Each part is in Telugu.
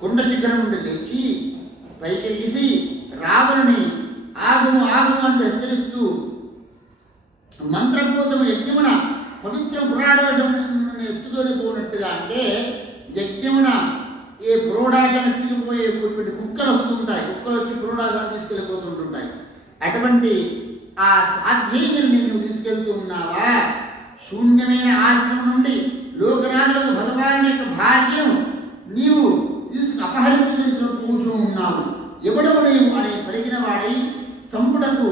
కొండ శిఖరం నుండి లేచి పైకెగిసి రావణుని ఆగము ఆగము అంటూ హెచ్చరిస్తూ మంత్రభూతము యజ్ఞమున పవిత్ర పురాడోషమును ఎత్తుకొని పోనట్టుగా, అంటే యజ్ఞమున ఏ పురోడాశాన్ని ఎత్తుకుపోయే కొన్ని కుక్కలు వస్తుంటాయి, కుక్కలు వచ్చి పురోడాశాన్ని తీసుకెళ్ళిపోతుంటుంటాయి. అటువంటి ఆ సాధ్యమిని నువ్వు తీసుకెళ్తూ ఉన్నావా? శూన్యమైన ఆశ్రమం నుండి లోకనాథులకు భగవాను యొక్క భార్యను నీవు అపహరించి కూర్చు ఉన్నావు. ఎవడవు నీవు అని పలికిన వాడై సంపుడకు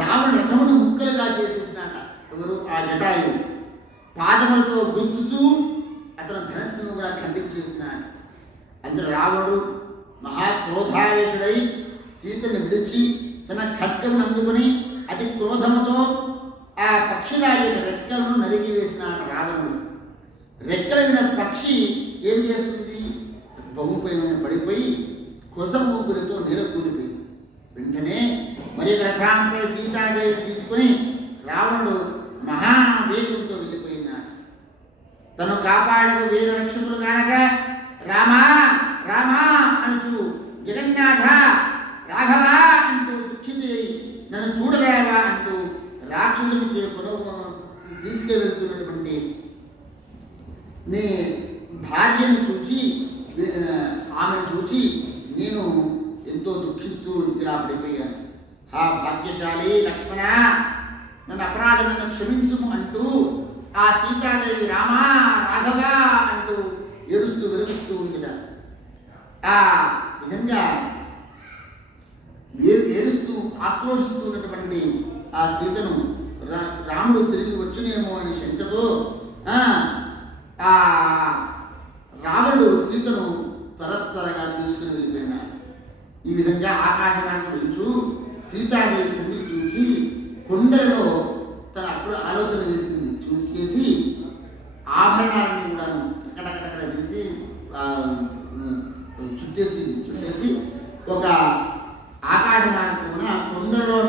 రావణ రథమును ముక్కలుగా చేసేసినట. ఎవరు? ఆ జటాయువు. పాదములతో గుర్చుచూ అతను ధనస్సును కూడా ఖండించేసినాడు. అందులో రావణుడు మహాక్రోధావేశుడై సీతను విడిచి తన ఖడ్గమును అందుకుని అతి క్రోధముతో ఆ పక్షిరాజు యొక్క రెక్కలను నరికి వేసినాడు రావణుడు. రెక్కలు విన పక్షి ఏం చేస్తుంది? బహుపైన పడిపోయి కొస ఊపిరితో నేల కూలిపోయింది. వెంటనే మరి ఒక రథంపై సీతాదేవి తీసుకుని రావణుడు మహావేగంతో వెళ్ళిపోయినాడు. తను కాపాడకు వీర రక్షకులు కానక రామా రామా అనుచు జగన్నాథ రాఘవ అంటూ దుఃఖితి నన్ను చూడలేవా అంటూ రాక్షసుని తీసుకువెళ్తున్నటువంటి నీ భార్యను చూచి ఆమెను చూచి నేను ఎంతో దుఃఖిస్తూ ఇలా పడిపోయాను. ఆ భాగ్యశాలి లక్ష్మణ, నన్ను అపరాధం నన్ను క్షమించుము అంటూ ఆ సీతాదేవి రామా రాఘవ అంటూ ఏడుస్తూ విలపిస్తూ ఉందిట. ఆ విధంగా ఏడుస్తూ ఆక్రోషిస్తూ ఉన్నటువంటి ఆ సీతను రాముడు తిరిగి వచ్చునేమో అని శంకతో ఆ రావణుడు సీతను త్వరగా తీసుకుని వెళ్ళిపోయినాడు. ఈ విధంగా ఆకాశమానికి వెలుచు సీతాదేవి కిందికి చూసి కొండలలో తన అప్పుడు ఆలోచన చేసింది. చూసేసి ఆభరణాలన్నీ కూడాను ఎక్కడెక్కడెక్కడ తీసి చుట్టేసి ఒక ఆకాశ మార్గమున కొండలో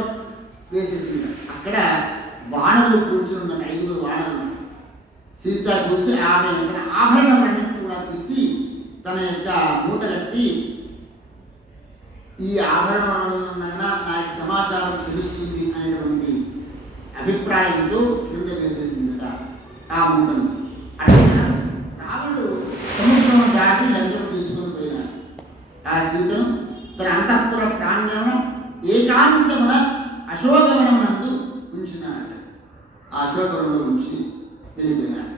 వేసేసింది. అక్కడ వానరులు కూర్చుని ఉన్న 5 వానరులు. సీత చూసి ఆమె తన ఆభరణాలన్నింటినీ కూడా తీసి తన యొక్క మూట కట్టి ఈ ఆభరణాల నా యొక్క సమాచారం తెలుస్తుంది అనేటువంటి అభిప్రాయంతో కింద వేసేసిందట ఆ మూటను. అట్లా రావణుడు సముద్రం దాటి లంకకు తీసుకొని పోయినాడు. ఆ సీతను తన అంతఃపుర ప్రాంగణం ఏకాంతమున అశోకవనమునందు ఉంచినాడు. ఆ అశోకవనంలో ఉంచి వెళ్ళిపోయినాడు.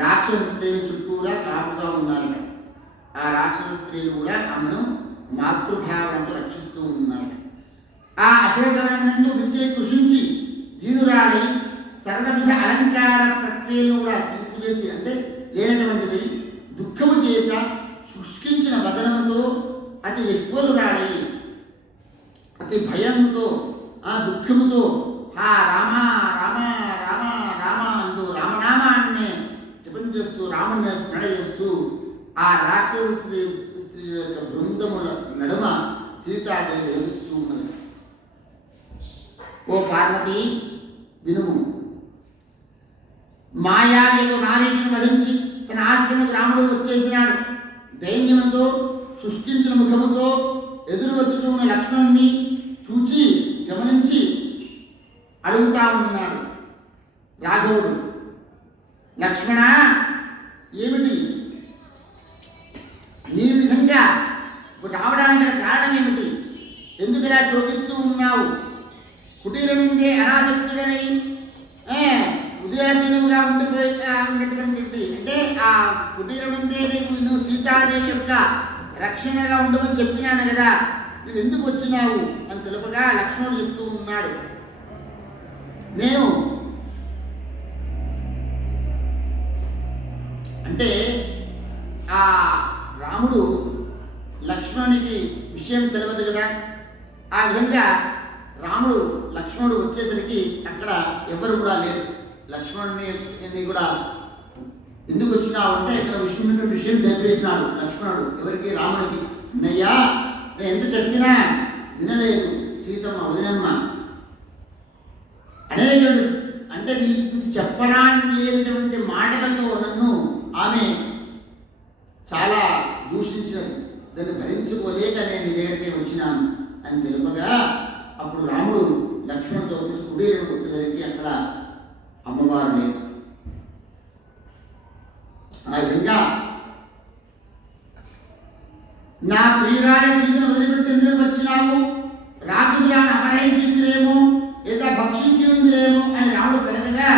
రాక్షస స్త్రీలు చుట్టూరా కాపుగా ఉన్నారట. ఆ రాక్షస స్త్రీలు కూడా ఆమెను మాతృభావంతో రక్షిస్తూ ఉన్నారట. ఆ అశోకవనమునందు విద్యను కృషించి దీనురాలై సర్వవిధ అలంకార ప్రక్రియలను కూడా తీసివేసి, అంటే లేనటువంటిది దుఃఖము చేత శుష్కించిన వదనముతో అతి విహ్వలురాలై అతి భయముతో ఆ దుఃఖముతో హా రామ రామ రామ రామ అంటూ రామనామాన్ని జపం చేస్తూ రాముని స్మరణ చేస్తూ ఆ రాక్షస స్త్రీ యొక్క బృందముల నడుమ సీతాదేవి లభిస్తూ ఉన్నది. ఓ పార్వతి వినుము. మాయావికు మారీచును వధించి తన ఆశ్రమకు రాముడు వచ్చేసినాడు. దైన్యముతో శుష్కించిన ముఖముతో ఎదురు వచ్చుచూ ఉన్న లక్ష్మణుని చూచి గమనించి అడుగుతా ఉన్నాడు రాఘవుడు. లక్ష్మణ, ఏమిటి నీ విధంగా రావడానికి కారణం ఏమిటి? ఎందుకు ఇలా శోకిస్తూ ఉన్నావు? కుటీరనిందే అనాసక్తుడని ఉదయాసీనముగా ఉన్నటువంటి అంటే ఆ కుటీరనిందే నువ్వు సీతాదేవి యొక్క రక్షణగా ఉండమని చెప్పినాను కదా, నువ్వు ఎందుకు వచ్చినావు అని తెలుపగా లక్ష్మణుడు చెప్తూ ఉన్నాడు. నేను అంటే ఆ రాముడు లక్ష్మణునికి విషయం తెలియదు కదా. ఆ విధంగా రాముడు లక్ష్మణుడు వచ్చేసరికి అక్కడ ఎవరు కూడా లేరు. లక్ష్మణుని కూడా ఎందుకు వచ్చినావు అంటే ఇక్కడ విషయం తెలిపేసినాడు లక్ష్మణుడు. ఎవరికి? రాముడికి. అన్నయ్యా, నేను ఎంత చెప్పినా వినలేదు సీతమ్మ వదినమ్మ. అనేకుడు అంటే నీకు చెప్పరాని లేనటువంటి మాటలతో నన్ను ఆమె చాలా దూషించినది, దాన్ని భరించుకోలేక నేను నీ దగ్గరికి వచ్చినాను అని తెలుపగా, అప్పుడు రాముడు లక్ష్మణుడితో కలిసి కుటీరంలోకి వచ్చేసరికి అక్కడ అమ్మవారు లేదు. ఆ విధంగా నా ప్రియురాలే సీతను వదిలిపెట్టి ఎందుకు వచ్చినావు, రాక్షసులను అపహరించిందిరేమో లేదా భక్షించి ఉందిరేమో అని రాముడు పలకగా,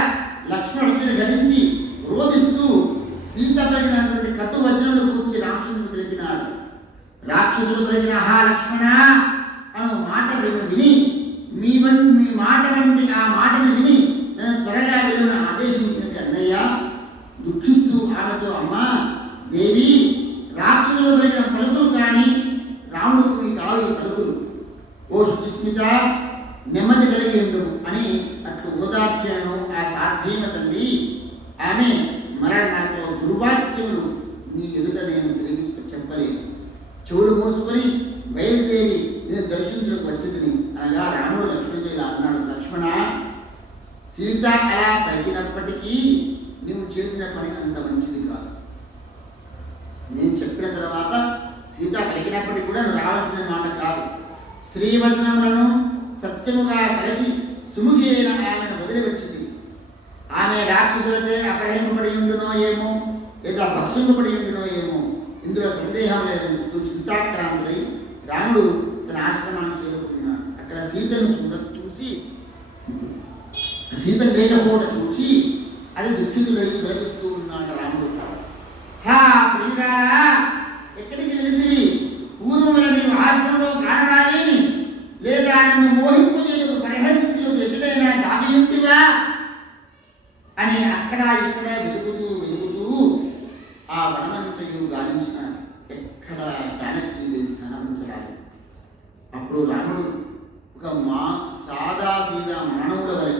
లక్ష్మణుడిని ఘటించి రోధిస్తూ సీత పలికినటువంటి కట్టు వచనంలో కూర్చి రామచంద్రుడు తెలిపినాడు. రాక్షసులు పలికిన హా లక్ష్మణ అను మాట విని మీ మాట వంటి ఆ మాటను విని నన్ను త్వరగా వెళ్ళమని ఆదేశించినది అన్నయ్య. దుఃఖిస్తూ ఆమెతో, అమ్మా దేవి, రాక్షసులు పలికిన పలుకులు కానీ రాముడికి కావు ఈ పలుకులు. ఓ శుచిస్మిత, నెమ్మది కలిగి ఉండు అని అట్లు ఓదార్చాను ఆ సాధ్యమ తల్లి. ఆమె మరణతో దుర్వాక్యములు నీ ఎదుట నేను తిరిగి చెప్పలేను. చెవులు మోసుకొని బయలుదేరి నేను దర్శించడానికి వచ్చింది అనగా రాముడు లక్ష్మణుడు ఇలా అన్నాడు, లక్ష్మణ, సీత అలా పలికినప్పటికీ నువ్వు చేసిన పని అంత మంచిది కాదు. నేను చెప్పిన తర్వాత సీత పలికినప్పటికీ కూడా నువ్వు రావాల్సిన మాట కాదు. స్త్రీ వచనములను సత్యముగా తలచి సుముఖి అయిన ఆమెను వదిలిపెచ్చింది. ఆమె రాక్షసులచే అపహరింపబడి ఉండునో ఏమో లేదా భక్షింపబడి ఉండునో ఏమో, ఇందులో సందేహం లేదని చింతాక్రాంతుడై రాముడు తన ఆశ్రమాన్ని చేరుకున్నాడు. అక్కడ సీతను చూసి సీత లేకపోవడం చూసి అది దుఃఖితుడై విలపిస్తూ ఉన్నాడు రాముడు. హా ప్రియురాలా, ఎక్కడికి వెళ్ళిందివి? పూర్వం వల్ల నీవు ఆశ్రమంలో కానరావేమి, లేదా నన్ను మోహింపజేయకు పరిహసించుకు ఎటుడైనా దాగి ఉంటివా అని అక్కడ ఇక్కడ వెతుకుతూ ఆ వనమంతయు గాలించినాడు. ఎక్కడ జానకీదేవి కనిపించరాదు. అప్పుడు రాముడు ఒక సాదా సీదా మానవుల వలె,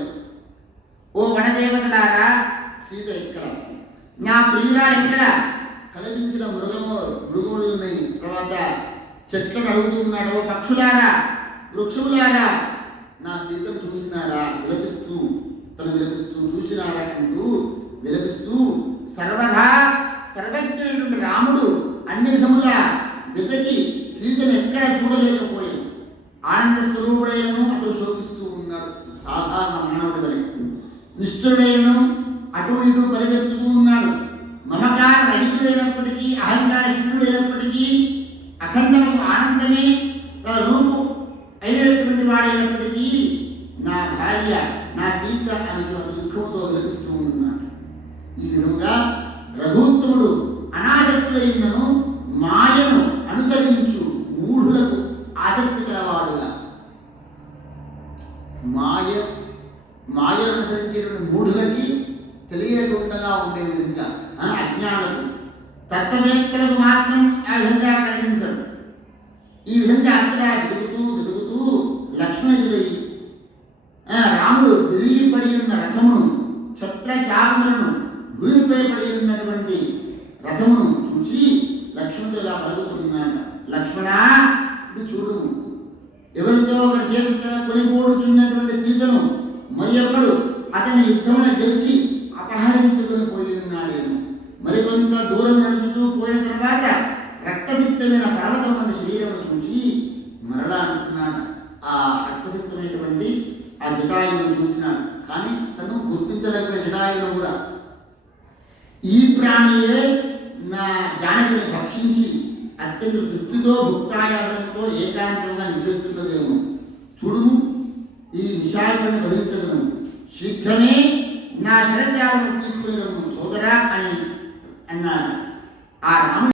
ఓ వనదేవతలారా, సీత ఎక్కడ, నా ప్రియురాలు ఎక్కడ, కనిపించిన మృగములని తర్వాత చెట్లను అడుగుతూ ఉన్నాడు. ఓ పక్షులారా, వృక్షములారా, నా సీతను చూసినారా, విలపిస్తూ చూసినారా అంటూ విలపిస్తూ సర్వదా సర్వజ్ఞుడు రాముడు అన్ని విధములా వెతకి సీతను ఎక్కడ చూడలేకపోయాడు. ఆనంద స్వరూపుడైనను అతడు శోభిస్తూ ఉన్నాడు. సాధారణ మానవుడి వలె నిష్ఠుడైనను అటు ఇటు పరిగెత్తుతూ ఉన్నాడు. మమకార రహితుడైనప్పటికీ, అహంకార శూన్యుడైనప్పటికీ, అఖండము ఆనందమే తన రూపు అయినటువంటి వాడైనప్పటికీ నా భార్య, నా సీత అని దుఃఖంతో విలపిస్తూ ఉన్నాడు. ఈ విధముగా రఘుత్తముడు అనాసక్తులైనను మాయను అనుసరించు మూఢులకు ఆసక్తి కలవాడుగా, మాయను అనుసరించేటువంటి మూఢులకి తెలియకుండా ఉండే విధంగా, అజ్ఞానులకు, తత్వవేత్తలకు మాత్రం ఆ విధంగా కనిపించడు. ఈ విధంగా అంతటా వెతుకుతూ లక్ష్మణుడై రాముడు విరిగిపడి ఉన్న రథమును, ఛత్రచాపములను, భూమిపై పడి ఉన్నటువంటి రథమును చూసి లక్ష్మణుడు ఇలా పలుకుతున్నాడు, లక్ష్మణ, ఇది చూడు, ఎవరితో ఒక చేత కొనిపోడుచున్నటువంటి సీతను మరి ఒకడు అతని యుద్ధమున గెలిచి అపహరించుకొని పోయి ఉన్నాడేమో. మరికొంత దూరం నడుచుతూ పోయిన తర్వాత రక్తసిక్తమైన పర్వతం వంటి శరీరమును చూసి మరలా అంటున్నాడు. ఆ రక్తసిక్తమైనటువంటి ఆ జటాయువును చూసినాడు, కానీ తను గుర్తించలేకపోయిన జటాయువును కూడా, ఈ ప్రాణియే నా జానకిని భక్షించి అత్యంత తృప్తితో భుక్తాయాసంతో ఏకాంతంగా నిద్రిస్తున్నదేమో. చూడుము, ఈ నిషాయుడిని వధించగలను, శీఘ్రమే నా శరచాలను తీసుకుని సోదరా అని అన్నాడు. ఆ రాముడు